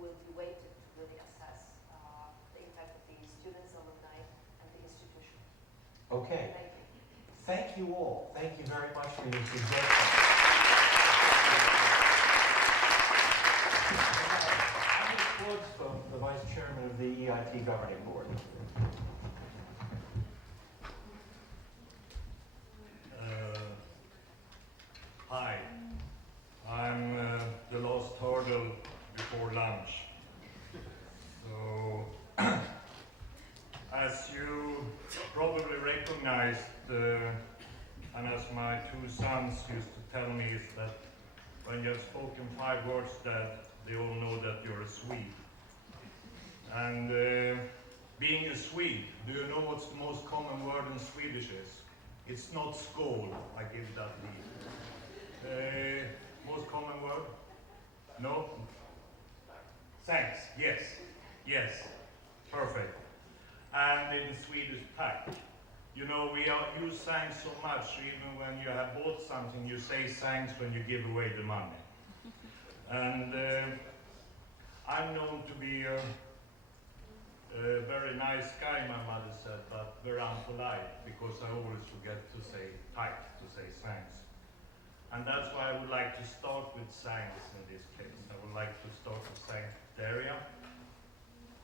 will be weighted to really assess the impact of the students, alumni, and the institution. Okay. Thank you. Thank you all. Thank you very much for your suggestions. I'm Flodström, the Vice Chairman of the EIT Governing Board. Hi, I'm the last hurdle before lunch. So, as you probably recognized, and as my two sons used to tell me, is that when you have spoken 5 words, that they all know that you're a Swede. And being a Swede, do you know what's the most common word in Swedish is? It's not skål, I give that lead. Most common word? No? Thanks, yes, yes, perfect. And in Swedish, tack. You know, we use thanks so much, even when you have bought something, you say thanks when you give away the money. And I'm known to be a very nice guy, my mother said, but very unpolite, because I always forget to say tack, to say thanks. And that's why I would like to start with thanks in this case. I would like to start to thank Daria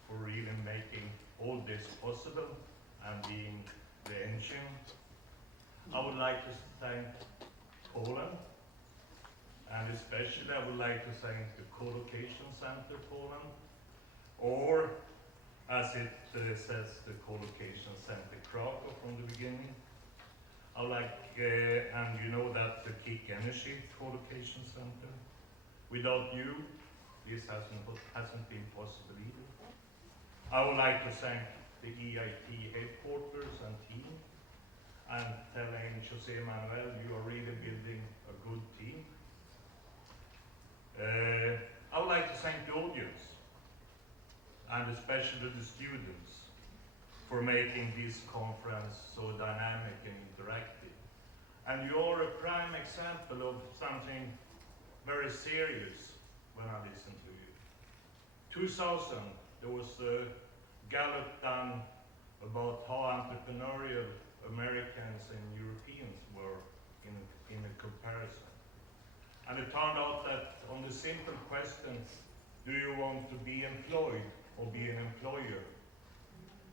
for really making all this possible and being the engine. I would like to thank Poland, and especially I would like to thank the Co-Location Center Poland, or as it says, the Co-Location Center Krakow from the beginning. I like, and you know that the Kick Energy Co-Location Center. Without you, this hasn't been possible either. I would like to thank the EIT headquarters and team, and telling Jose Manuel, you are really building a good team. I would like to thank the audience, and especially the students, for making this conference so dynamic and interactive. And you're a prime example of something very serious when I listen to you. 2000, there was a Gallup done about how entrepreneurial Americans and Europeans were in a comparison. And it turned out that on the simple question, do you want to be employed or be an employer?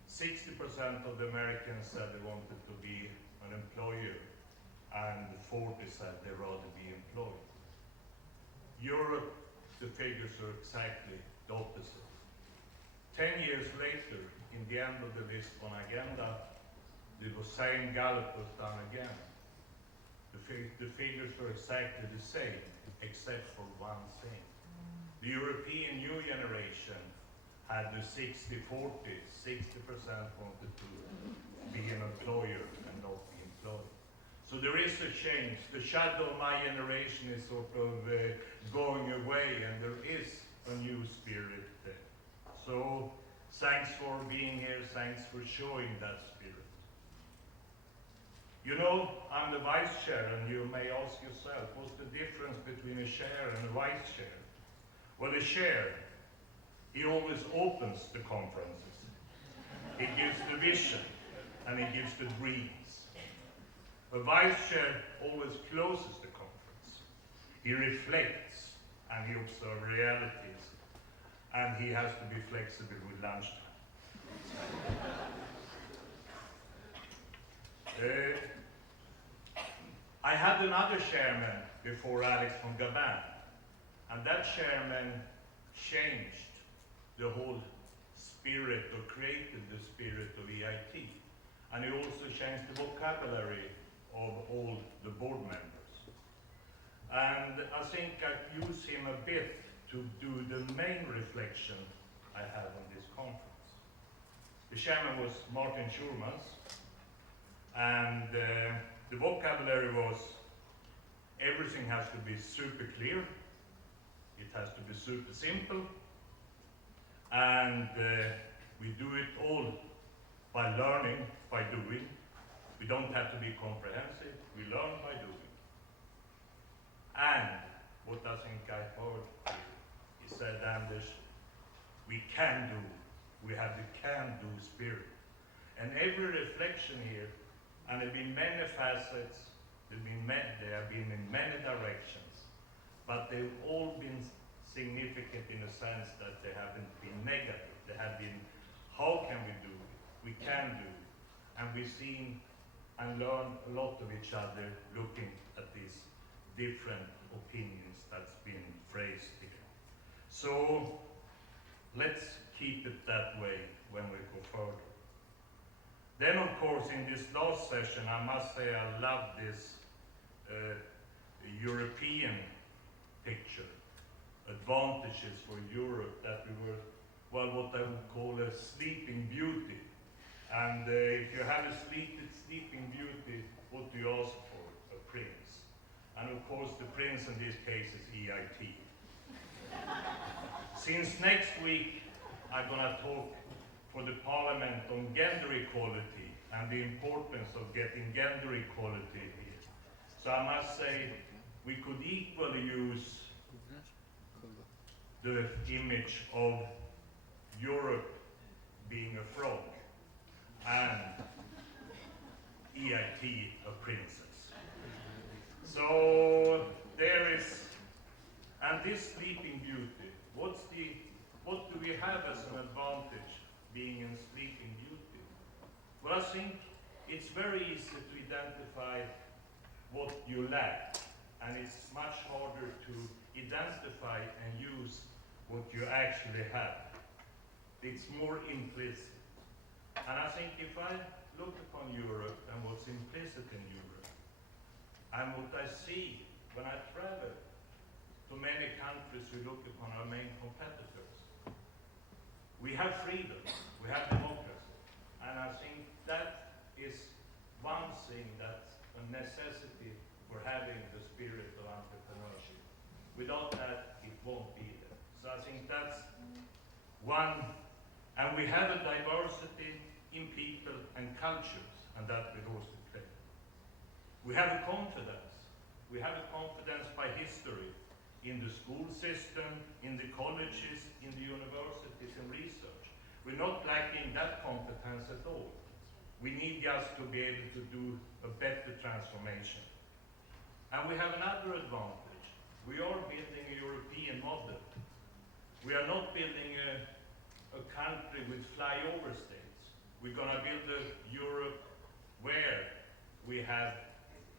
60% of the Americans said they wanted to be an employer, and 40% said they'd rather be employed. Europe, the figures are exactly the opposite. 10 years later, in the end of the Lisbon agenda, the same Gallup was done again. The figures were exactly the same, except for one thing. The European new generation had the 60-40, 60% wanted to be an employer and not be employed. So there is a change. The shadow of my generation is sort of going away, and there is a new spirit there. So thanks for being here, thanks for showing that spirit. You know, I'm the vice chair, and you may ask yourself, what's the difference between a chair and a vice chair? Well, the chair, he always opens the conferences. He gives the vision, and he gives the dreams. A vice chair always closes the conference. He reflects, and he observes realities, and he has to be flexible with lunchtime. I had another chairman before Alex from Gabon, and that chairman changed the whole spirit, or created the spirit of EIT. And he also changed the vocabulary of all the board members. And I think I use him a bit to do the main reflection I have on this conference. The chairman was Martin Schurmans, and the vocabulary was everything has to be super clear, it has to be super simple, and we do it all by learning, by doing. We don't have to be comprehensive, we learn by doing. And what I think I heard, he said, Anders, We can do. We have the can-do spirit. And every reflection here, and there have been many facets, they have been in many directions, but they've all been significant in the sense that they haven't been negative. They have been, how can we do it? We can do it. And we've seen and learned a lot of each other looking at these different opinions that's been phrased here. So let's keep it that way when we go further. Then of course in this last session I must say I love this European picture, advantages for Europe, that we were, well, what I would call a sleeping beauty. And if you have a sleeping beauty, what do you ask for? A prince. And of course the prince in this case is EIT. Since next week I'm going to talk for the Parliament on gender equality and the importance of getting gender equality here. So I must say we could equally use the image of Europe being a frog and EIT a princess. So there is, and this sleeping beauty, what do we have as an advantage being in sleeping beauty? Well, I think it's very easy to identify what you lack, and it's much harder to identify and use what you actually have. It's more implicit. And I think if I look upon Europe and what's implicit in Europe, and what I see when I travel to many countries we look upon our main competitors, we have freedom, we have democracy, and I think that is one thing that's a necessity for having the spirit of entrepreneurship. Without that, it won't be there. So I think that's one, and we have a diversity in people and cultures, and that will also play. We have a confidence. We have a confidence by history in the school system, in the colleges, in the universities, and research. We're not lacking that competence at all. We need just to be able to do a better transformation. And we have another advantage. We are building a European model. We are not building a country with flyover states. We're going to build a Europe where we have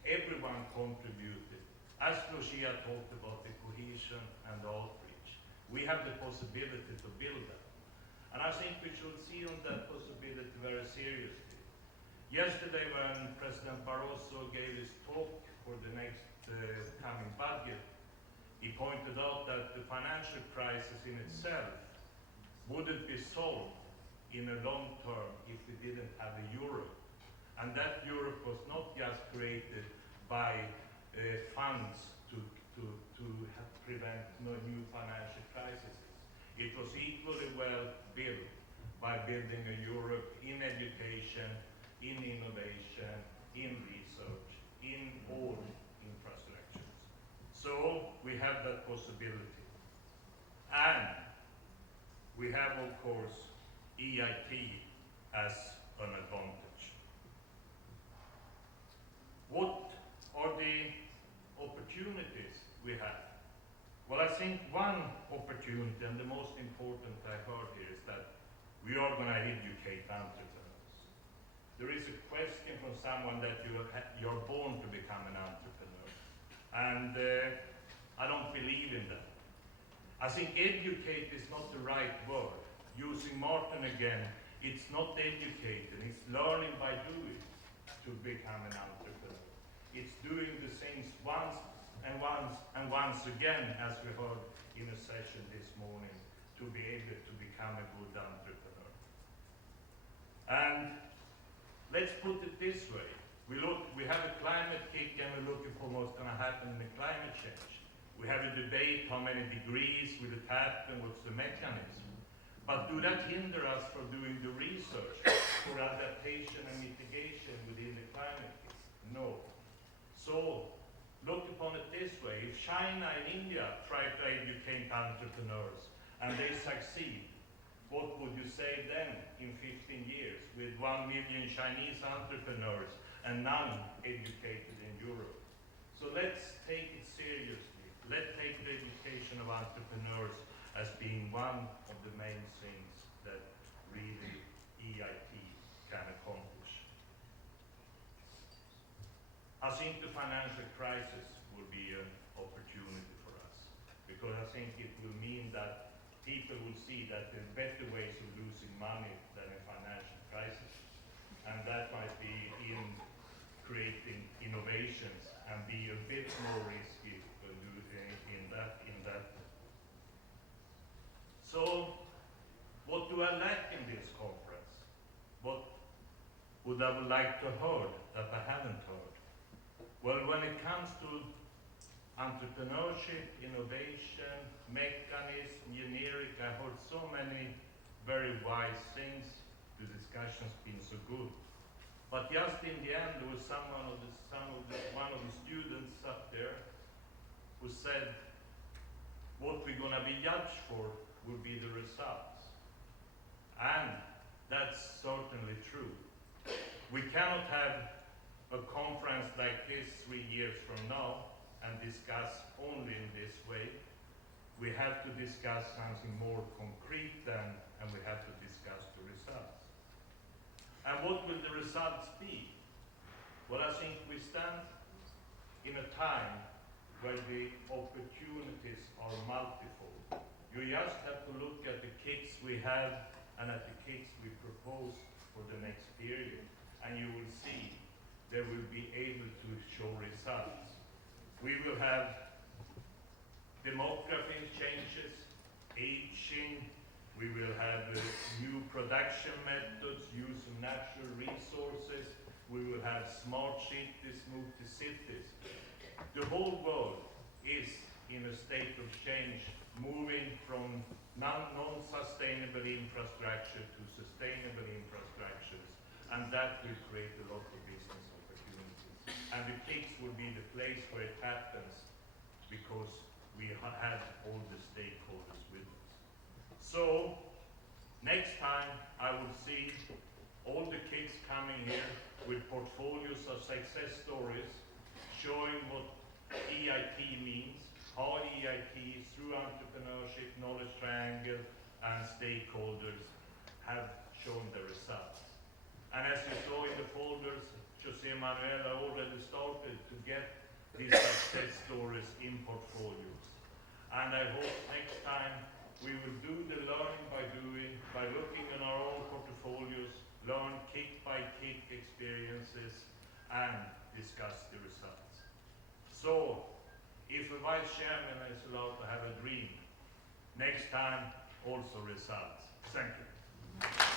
everyone contributed. As Lucia talked about the cohesion and the outreach, we have the possibility to build that. And I think we should see on that possibility very seriously. Yesterday when President Barroso gave his talk for the next coming budget, he pointed out that the financial crisis in itself wouldn't be solved in a long term if we didn't have a Europe. And that Europe was not just created by funds to prevent new financial crises. It was equally well built by building a Europe in education, in innovation, in research, in all infrastructures. So we have that possibility. And we have, of course, EIT as an advantage. What are the opportunities we have? Well, I think one opportunity, and the most important I heard here, is that we are going to educate entrepreneurs. There is a question from someone that you're born to become an entrepreneur. And I don't believe in that. I think educate is not the right word. Using Martin again, it's not educating, it's learning by doing to become an entrepreneur. It's doing the things once and once again, as we heard in a session this morning, to be able to become a good entrepreneur. And let's put it this way. We have a climate kick and we're looking for what's going to happen in the climate change. We have a debate, how many degrees will it happen, what's the mechanism. But do that hinder us from doing the research for adaptation and mitigation within the climate kick? No. So look upon it this way. If China and India try to educate entrepreneurs and they succeed, what would you say then in 15 years with 1 million Chinese entrepreneurs and none educated in Europe? So let's take it seriously. Let's take the education of entrepreneurs as being one of the main things that really EIT can accomplish. I think the financial crisis will be an opportunity for us, because I think it will mean that people will see that there are better ways of losing money than a financial crisis. And that might be in creating innovations and be a bit more risky when in that. So, what do I lack in this conference? What would I like to heard that I haven't heard? Well, when it comes to entrepreneurship, innovation, mechanism, generic, I heard so many very wise things. The discussion's been so good. But just in the end, there was one of the students up there who said, what we're going to be judged for will be the results. And that's certainly true. We cannot have a conference like this 3 years from now and discuss only in this way. We have to discuss something more concrete then, and we have to discuss the results. And what will the results be? Well, I think we stand in a time where the opportunities are multifold. You just have to look at the kicks we have and at the kicks we propose for the next period, and you will see they will be able to show results. We will have demography changes, aging, we will have new production methods, use of natural resources, we will have smart cities, multi-cities. The whole world is in a state of change, moving from non-sustainable infrastructure to sustainable infrastructures, and that will create a lot of business opportunities. And the KICS will be the place where it happens, because we have all the stakeholders with us. So, next time I will see all the KICS coming here with portfolios of success stories, showing what EIT means, how EIT through entrepreneurship, knowledge triangle, and stakeholders have shown the results. And as you saw in the folders, Jose Manuel already started to get these success stories in portfolios. And I hope next time we will do the learning by looking in our own portfolios, learn kick by kick experiences, and discuss the results. So, if a vice chairman is allowed to have a dream, next time also results. Thank you.